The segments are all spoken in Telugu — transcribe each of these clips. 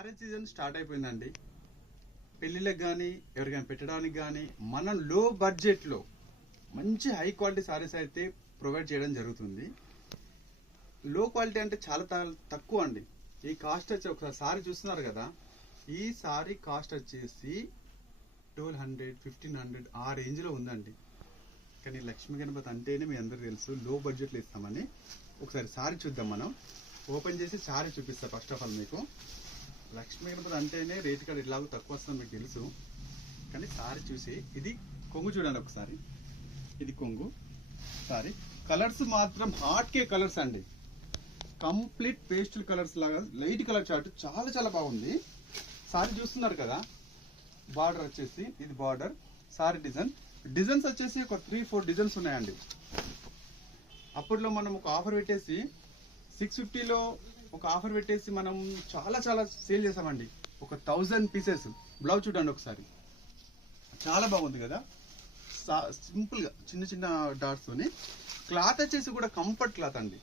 మ్యారేజ్ సీజన్ స్టార్ట్ అయిపోయిందండి. పెళ్ళిళ్ళకి కానీ ఎవరికైనా పెట్టడానికి కానీ మనం లో బడ్జెట్లో మంచి హై క్వాలిటీ సారీస్ అయితే ప్రొవైడ్ చేయడం జరుగుతుంది. లో క్వాలిటీ అంటే చాలా తక్కువ అండి. ఈ కాస్ట్ వచ్చి ఒకసారి సారీ చూస్తున్నారు కదా, ఈ సారీ కాస్ట్ వచ్చేసి 1200, 1500 ఆ రేంజ్లో ఉందండి. కానీ లక్ష్మీ గణపతి అంటేనే మీ అందరూ తెలుసు లో బడ్జెట్లో ఇస్తామని. ఒకసారి సారీ చూద్దాం. మనం ఓపెన్ చేసి సారీ చూపిస్తా. ఫస్ట్ ఆఫ్ ఆల్ మీకు లక్ష్మీ గణపతి అంటేనే రేట్ కార్డు ఇట్లాగో తక్కువ వస్తుంది మీకు తెలుసు. కానీ సారీ చూసి ఇది కొంగు చూడండి ఒకసారి. ఇది కొంగు సారీ. కలర్స్ మాత్రం హాట్ కే కలర్స్ అండి. కంప్లీట్ పేస్టల్ కలర్స్ లాగా లైట్ కలర్ చార్ట్ చాలా చాలా బాగుంది. సారీ చూస్తున్నారు కదా, బార్డర్ వచ్చేసి ఇది బార్డర్. సారీ డిజైన్స్ వచ్చేసి ఒక 3-4 డిజైన్స్ ఉన్నాయండి. అప్పట్లో మనం ఒక ఆఫర్ పెట్టేసి 650లో ఒక ఆఫర్ పెట్టేసి మనం చాలా చాలా సేల్ చేసామండి. ఒక 1000 పీసెస్. బ్లౌజ్ చూడండి ఒకసారి, చాలా బాగుంది కదా. సింపుల్గా చిన్న చిన్న డాట్స్తోని. క్లాత్ వచ్చేసి కూడా కంఫర్ట్ క్లాత్ అండి.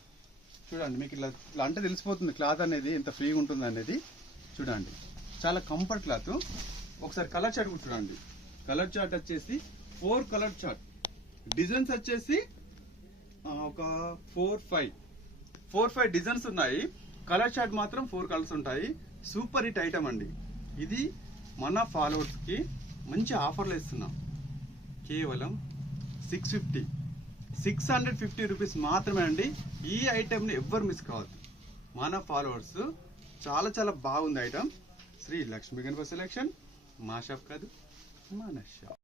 చూడండి మీకు ఇట్లా అంటే తెలిసిపోతుంది క్లాత్ అనేది ఎంత ఫ్రీగా ఉంటుంది అనేది. చూడండి చాలా కంఫర్ట్ క్లాత్. ఒకసారి కలర్ చార్ట్ కూడా చూడండి. కలర్ చార్ట్ వచ్చేసి 4 కలర్ చార్ట్. డిజైన్స్ వచ్చేసి ఒక 4-5 డిజైన్స్ ఉన్నాయి. కలర్ చార్ట్ మాత్రం 4 కలర్స్ ఉంటాయి. సూపర్ హిట్ ఐటమ్ అండి. ఇది మన ఫాలోవర్స్ కి మంచి ఆఫర్లు ఇస్తున్నాం. కేవలం 650 రూపీస్ మాత్రమే అండి. ఈ ఐటమ్ని ఎవ్వరు మిస్ కావద్దు. మన ఫాలోవర్స్ చాలా చాలా బాగుంది ఐటమ్. శ్రీ లక్ష్మీ గణపతి సెలెక్షన్. మా షాప్ కాదు, మన షాప్.